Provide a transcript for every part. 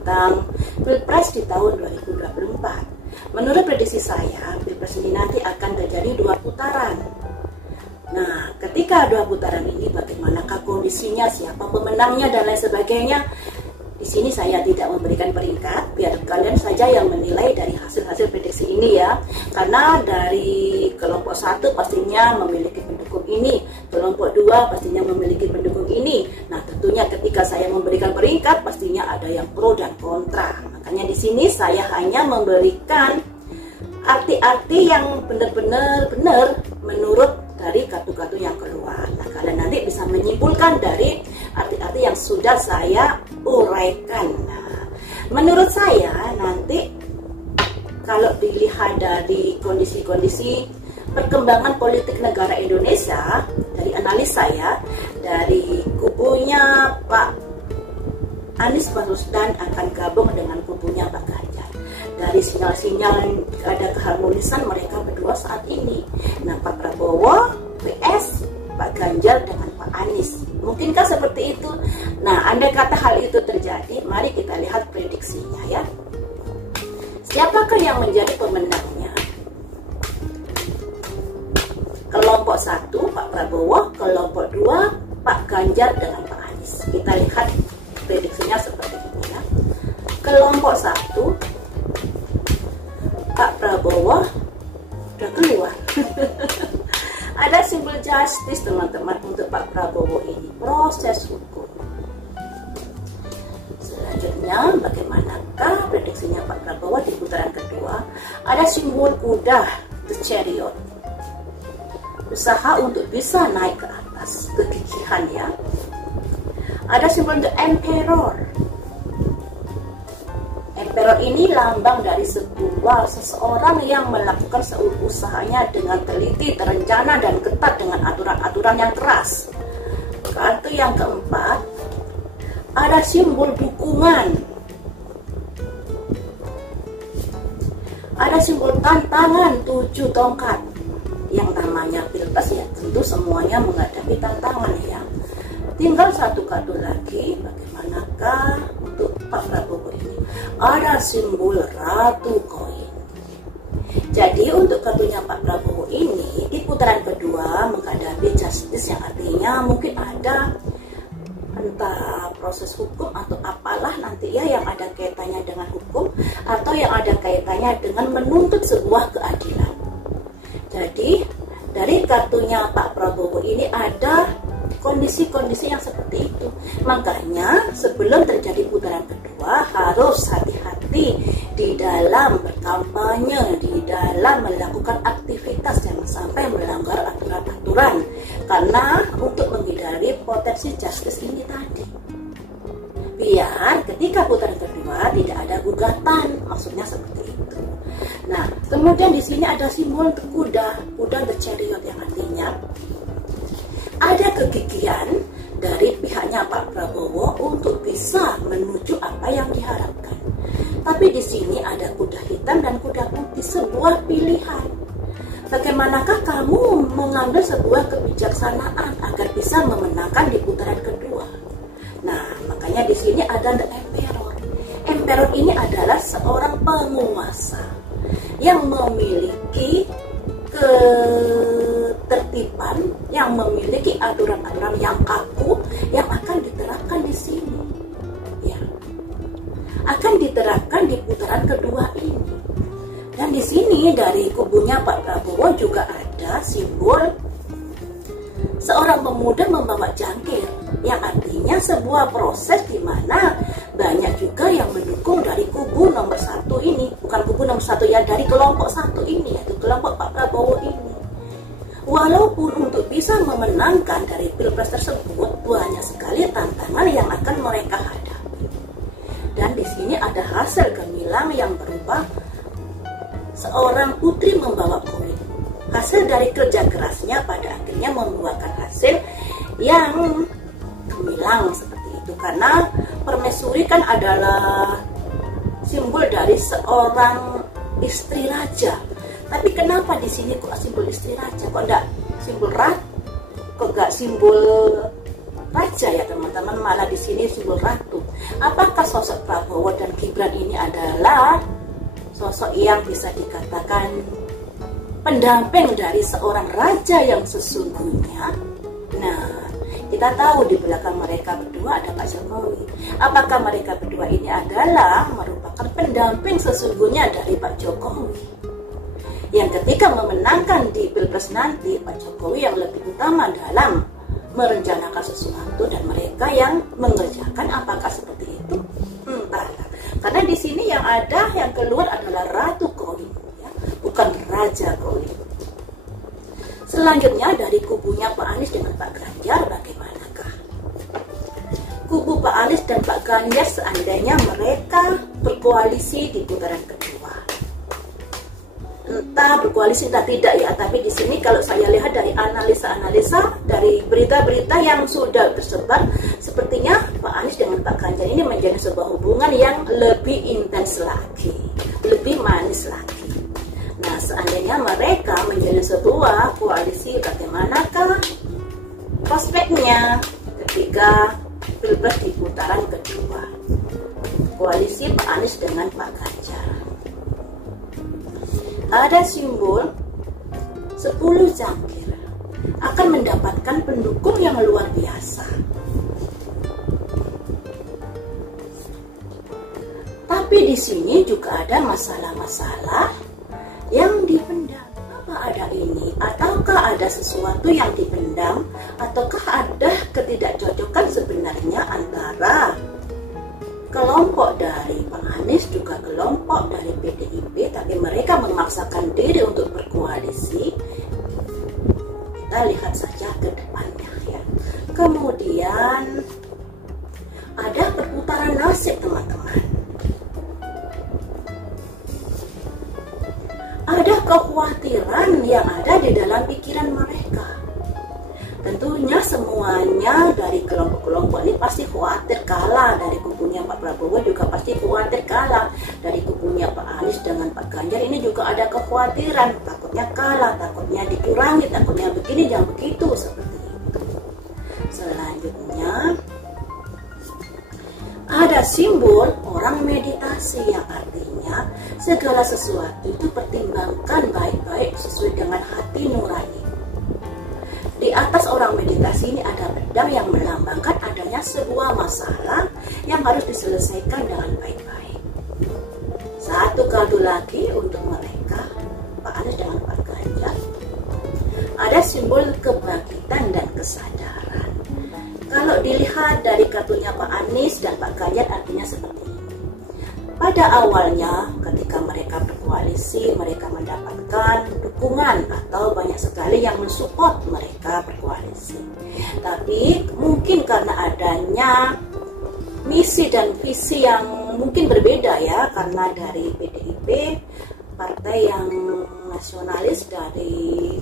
tentang Pilpres di tahun 2024. Menurut prediksi saya, Pilpres ini nanti akan terjadi 2 putaran. Nah, ketika 2 putaran ini bagaimanakah kondisinya, siapa pemenangnya dan lain sebagainya. Di sini saya tidak memberikan peringkat, biar kalian saja yang menilai dari hasil-hasil prediksi ini ya. Karena dari kelompok 1 pastinya memiliki pendukung ini, kelompok 2 pastinya memiliki pendukung ini. Nah, tentunya ketika saya memberikan peringkat pastinya ada yang pro dan kontra. Makanya di sini saya hanya memberikan arti-arti yang benar-benar benar menurut dari kartu-kartu yang keluar. Nah, kalian nanti bisa menyimpulkan dari arti-arti yang sudah saya uraikan. Nah, menurut saya nanti kalau dilihat dari kondisi-kondisi perkembangan politik negara Indonesia, dari analisa saya, dari kubunya Pak Anies Baswedan akan gabung dengan kubunya Pak Ganjar. Dari sinyal-sinyal ada keharmonisan mereka berdua saat ini. Nah, Pak Prabowo vs Pak Ganjar dengan Pak Anies. Mungkinkah seperti itu? Nah, andai kata hal itu terjadi, mari kita lihat prediksinya ya. Siapakah yang menjadi pemenangnya? Kelompok 1 Pak Prabowo, kelompok 2 Pak Ganjar dengan Pak Anies. Kita lihat prediksinya seperti ini ya. Kelompok 1 Pak Prabowo udah keluar. Ada simbol justice teman-teman untuk Pak Prabowo ini, proses hukum. Selanjutnya bagaimanakah prediksinya Pak Prabowo di putaran kedua? Ada simbol kuda, the chariot. Usaha untuk bisa naik ke atas, kegigihan ya. Ada simbol the emperor. Emperor ini lambang dari seseorang yang melakukan usahanya dengan teliti, terencana, dan ketat dengan aturan-aturan yang keras. Kartu yang keempat, ada simbol dukungan. Ada simbol tantangan 7 tongkat. Yang namanya Pilpres ya tentu semuanya menghadapi tantangan ya. Tinggal 1 kartu lagi, bagaimanakah untuk Pak Prabowo ini? Ada simbol Ratu Koin. Jadi untuk kartunya Pak Prabowo ini di putaran kedua menghadapi justice, yang artinya mungkin ada entah proses hukum atau apalah nanti ya yang ada kaitannya dengan hukum atau yang ada kaitannya dengan menuntut sebuah keadilan. Jadi dari kartunya Pak Prabowo ini ada kondisi-kondisi yang seperti itu. Makanya sebelum terjadi putaran kedua harus hati-hati di dalam berkampanye, di dalam melakukan aktivitas, jangan sampai melanggar aturan-aturan. Karena untuk menghindari potensi justice ini tadi, biar ketika putaran kedua tidak ada gugatan, maksudnya seperti itu. Nah, kemudian di sini ada simbol kuda the chariot, yang artinya ada kegigihan dari pihaknya Pak Prabowo untuk bisa menuju apa yang diharapkan. Tapi di sini ada kuda hitam dan kuda putih, sebuah pilihan. Bagaimanakah kamu mengambil sebuah kebijaksanaan agar bisa memenangkan di putaran kedua? Nah, makanya di sini ada the emperor. Emperor ini adalah seorang penguasa yang memiliki ketertiban, yang memiliki aturan-aturan yang kaku yang akan diterapkan di sini ya, akan diterapkan di putaran kedua ini. Dan di sini dari kubunya Pak Prabowo juga ada simbol seorang pemuda membawa jangkir, yang artinya sebuah proses di mana banyak juga yang mendukung dari kubu nomor 1 ini, bukan kubu nomor 1 ya, dari kelompok 1 ini, yaitu kelompok Pak Prabowo ini. Walaupun untuk bisa memenangkan dari pilpres tersebut banyak sekali tantangan yang akan mereka hadapi. Dan di sini ada hasil gemilang yang berupa seorang putri membawa koin. Hasil dari kerja kerasnya pada akhirnya membuahkan hasil yang gemilang seperti itu. Karena permaisuri kan adalah simbol dari seorang istri raja. Tapi kenapa di sini kok simbol istri raja? Kok enggak simbol ratu? Kok enggak simbol raja ya teman-teman? Malah di sini simbol ratu. Apakah sosok Prabowo dan Gibran ini adalah sosok yang bisa dikatakan pendamping dari seorang raja yang sesungguhnya? Nah, kita tahu di belakang mereka berdua ada Pak Jokowi. Apakah mereka berdua ini adalah merupakan pendamping sesungguhnya dari Pak Jokowi? Yang ketika memenangkan di pilpres nanti, Pak Jokowi yang lebih utama dalam merencanakan sesuatu dan mereka yang mengerjakan. Apakah seperti itu? Entahlah. Karena di sini yang ada, yang keluar adalah Ratu Koin, ya, bukan Raja Koin. Selanjutnya dari kubunya Pak Anies dengan Pak Ganjar, bagaimanakah? Kubu Pak Anies dan Pak Ganjar seandainya mereka berkoalisi di putaran kedua. Entah berkoalisi entah tidak ya, tapi di sini kalau saya lihat dari analisa-analisa dari berita-berita yang sudah tersebar, sepertinya Pak Anies dengan Pak Ganjar ini menjadi sebuah hubungan yang lebih intens lagi, lebih manis lagi. Nah, seandainya mereka menjadi sebuah koalisi, bagaimanakah prospeknya ketika pilpres di putaran kedua? Koalisi Pak Anies dengan Pak Ganjar. Ada simbol 10 jangkir akan mendapatkan pendukung yang luar biasa. Tapi di sini juga ada masalah-masalah yang dipendam. Apa ada ini? Ataukah ada sesuatu yang dipendam? Ataukah ada ketidakcocokan sebenarnya antara kelompok dari Pak Anies juga kelompok dari PDIP, tapi mereka memaksakan diri untuk berkoalisi? Kita lihat saja ke depannya ya. Kemudian ada perputaran nasib teman-teman. Ada kekhawatiran yang ada di dalam pikiran mereka. Tentunya semuanya dari kelompok-kelompok ini pasti khawatir kalah. Dari kubunya Pak Prabowo juga pasti khawatir kalah. Dari kubunya Pak Anies dengan Pak Ganjar ini juga ada kekhawatiran, takutnya kalah, takutnya dikurangi, takutnya begini, jangan begitu, seperti itu. Selanjutnya ada simbol orang meditasi, yang artinya segala sesuatu itu pertimbangkan baik-baik sesuai dengan hati nurani. Di atas orang meditasi ini ada pedang yang melambangkan adanya sebuah masalah yang harus diselesaikan dengan baik-baik. Satu kado lagi untuk mereka, Pak Anies dengan Pak Ganjar. Ada simbol kebangkitan dan kesadaran. Kalau dilihat dari kartunya Pak Anies dan Pak Ganjar artinya seperti ini. Pada awalnya ketika mereka berkoalisi, mereka mendapatkan dukungan atau banyak sekali yang mensupport mereka berkoalisi. Tapi mungkin karena adanya misi dan visi yang mungkin berbeda ya, karena dari PDIP, partai yang nasionalis, dari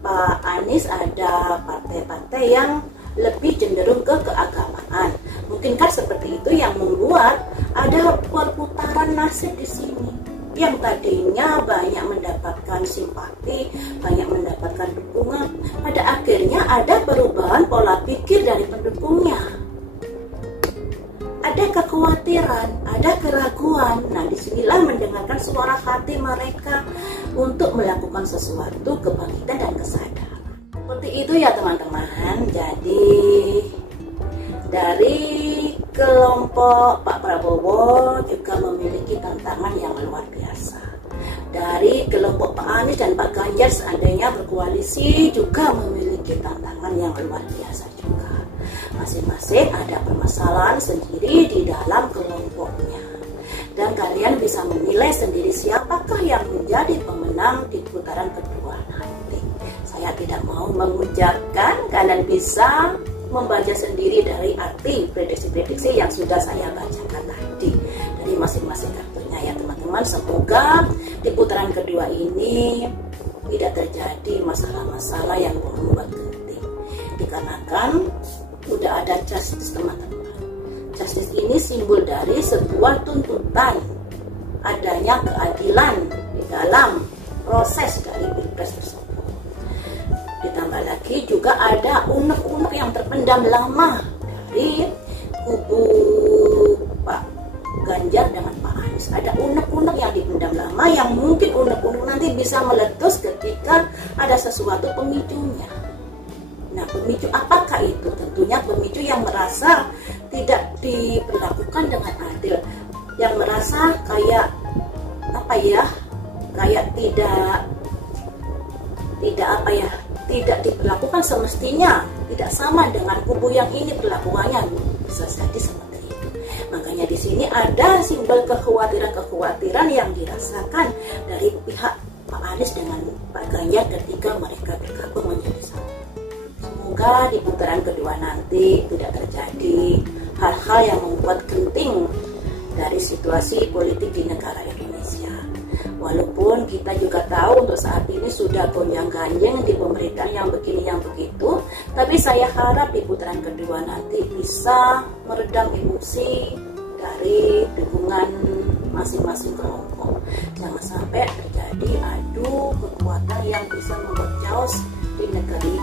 Pak Anies ada partai-partai yang lebih cenderung ke keagamaan. Mungkinkah seperti itu yang membuat ada perputaran nasib di sini? Yang tadinya banyak mendapatkan simpati, banyak mendapatkan dukungan, pada akhirnya ada perubahan pola pikir dari pendukungnya. Ada kekhawatiran, ada keraguan. Nah, disinilah mendengarkan suara hati mereka untuk melakukan sesuatu, kebangkitan dan kesadaran. Seperti itu ya teman-teman. Jadi dari kelompok Pak Prabowo juga memiliki tantangan yang luar biasa. Dari kelompok Pak Anies dan Pak Ganjar seandainya berkoalisi juga memiliki tantangan yang luar biasa juga. Masing-masing ada permasalahan sendiri di dalam kelompoknya. Dan kalian bisa menilai sendiri siapakah yang menjadi pemenang di putaran kedua nanti. Saya Saya tidak mau mengucapkan, kalian bisa membaca sendiri dari arti prediksi-prediksi yang sudah saya bacakan tadi dari masing-masing kartunya ya teman-teman. Semoga di putaran kedua ini tidak terjadi masalah-masalah yang membuat genting, dikarenakan udah ada justice teman-teman. Justice ini simbol dari sebuah tuntutan adanya keadilan di dalam proses dari pilpres tersebut. Ditambah lagi juga ada unek-unek yang terpendam lama dari kubu Pak Ganjar dengan Pak Anies. Ada unek-unek yang dipendam lama yang mungkin unek-unek nanti bisa meletus ketika ada sesuatu pemicunya. Nah, pemicu apakah itu? Tentunya pemicu yang merasa tidak diperlakukan dengan adil, yang merasa kayak apa ya, kayak tidak diperlakukan semestinya, tidak sama dengan kubu yang ini perlakuannya, bisa jadi seperti itu. Makanya di sini ada simbol kekhawatiran yang dirasakan dari pihak Pak Anies dengan Pak Ganjar ketika mereka bergabung menjadi satu. Semoga di putaran kedua nanti tidak terjadi hal-hal yang membuat genting dari situasi politik di negara Indonesia. Walaupun kita juga tahu untuk saat ini sudah gonjang-ganjing di pemerintahan yang begini yang begitu, tapi saya harap di putaran kedua nanti bisa meredam emosi dari dukungan masing-masing kelompok. Jangan sampai terjadi adu kekuatan yang bisa membuat chaos di negeri